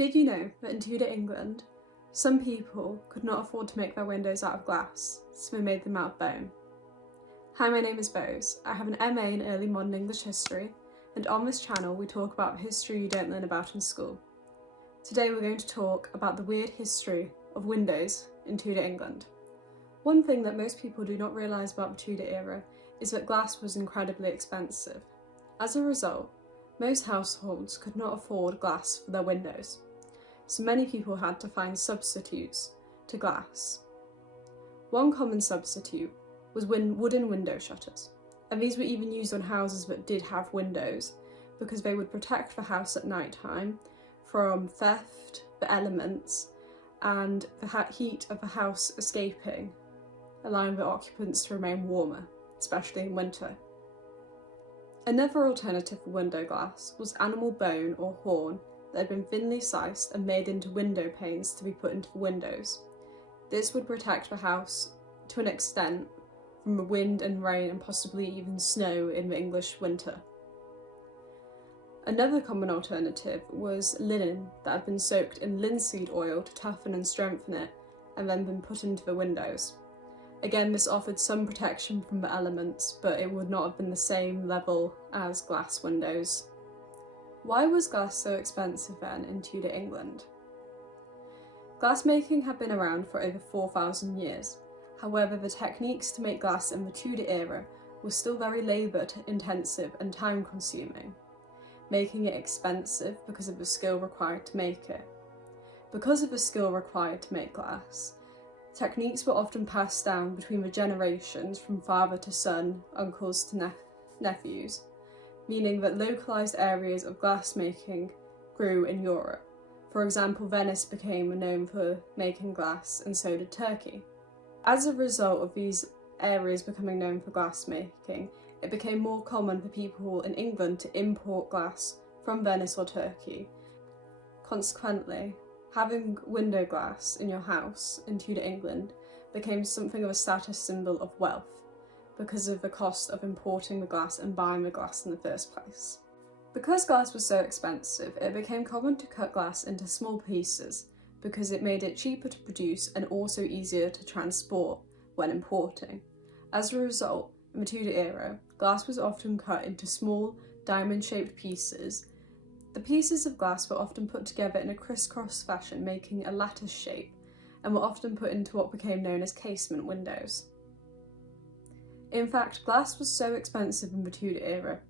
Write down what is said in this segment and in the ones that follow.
Did you know that in Tudor England, some people could not afford to make their windows out of glass, so they made them out of bone? Hi, my name is Bose. I have an MA in Early Modern English History, and on this channel we talk about history you don't learn about in school. Today we're going to talk about the weird history of windows in Tudor England. One thing that most people do not realise about the Tudor era is that glass was incredibly expensive. As a result, most households could not afford glass for their windows, so many people had to find substitutes to glass. One common substitute was wooden window shutters, and these were even used on houses that did have windows because they would protect the house at night time from theft, the elements, and the heat of the house escaping, allowing the occupants to remain warmer, especially in winter. Another alternative for window glass was animal bone or horn that had been thinly sliced and made into window panes to be put into the windows. This would protect the house to an extent from the wind and rain and possibly even snow in the English winter. Another common alternative was linen that had been soaked in linseed oil to toughen and strengthen it and then been put into the windows. Again, this offered some protection from the elements, but it would not have been the same level as glass windows. Why was glass so expensive then in Tudor England? Glassmaking had been around for over 4,000 years. However, the techniques to make glass in the Tudor era were still very labour-intensive and time-consuming, making it expensive because of the skill required to make it. Because of the skill required to make glass, techniques were often passed down between the generations from father to son, uncles to nephews, meaning that localised areas of glassmaking grew in Europe. For example, Venice became known for making glass, and so did Turkey. As a result of these areas becoming known for glassmaking, it became more common for people in England to import glass from Venice or Turkey. Consequently, having window glass in your house in Tudor England became something of a status symbol of wealth because of the cost of importing the glass and buying the glass in the first place. Because glass was so expensive, it became common to cut glass into small pieces because it made it cheaper to produce and also easier to transport when importing. As a result, in the Tudor era, glass was often cut into small, diamond-shaped pieces. The pieces of glass were often put together in a crisscross fashion, making a lattice shape, and were often put into what became known as casement windows. In fact, glass was so expensive in the Tudor era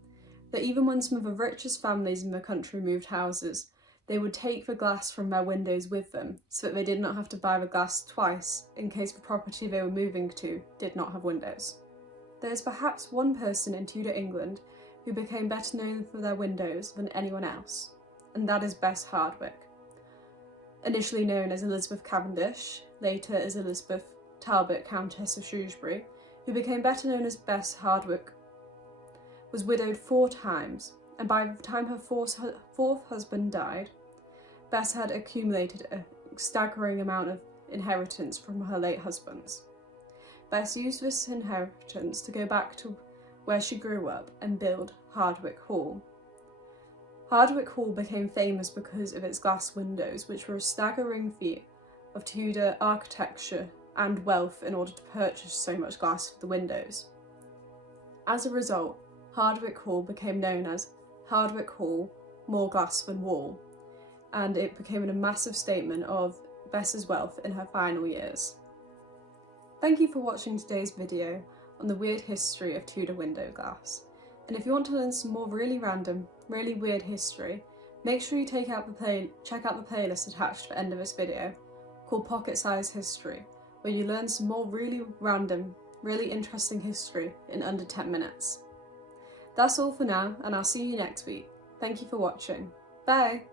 that even when some of the richest families in the country moved houses, they would take the glass from their windows with them so that they did not have to buy the glass twice in case the property they were moving to did not have windows. There is perhaps one person in Tudor England who became better known for their windows than anyone else, and that is Bess Hardwick. Initially known as Elizabeth Cavendish, later as Elizabeth Talbot, Countess of Shrewsbury, who became better known as Bess Hardwick, was widowed 4 times, and by the time her fourth husband died, Bess had accumulated a staggering amount of inheritance from her late husbands. Bess used this inheritance to go back to where she grew up and build Hardwick Hall. Hardwick Hall became famous because of its glass windows, which were a staggering feat of Tudor architecture and wealth in order to purchase so much glass for the windows. As a result, Hardwick Hall became known as Hardwick Hall, more glass than wall, and it became a massive statement of Bess's wealth in her final years. Thank you for watching today's video on the weird history of Tudor window glass. And if you want to learn some more really random, really weird history, make sure you check out the playlist attached to the end of this video called Pocket Size History, where you learn some more really random, really interesting history in under 10 minutes. That's all for now, and I'll see you next week. Thank you for watching. Bye!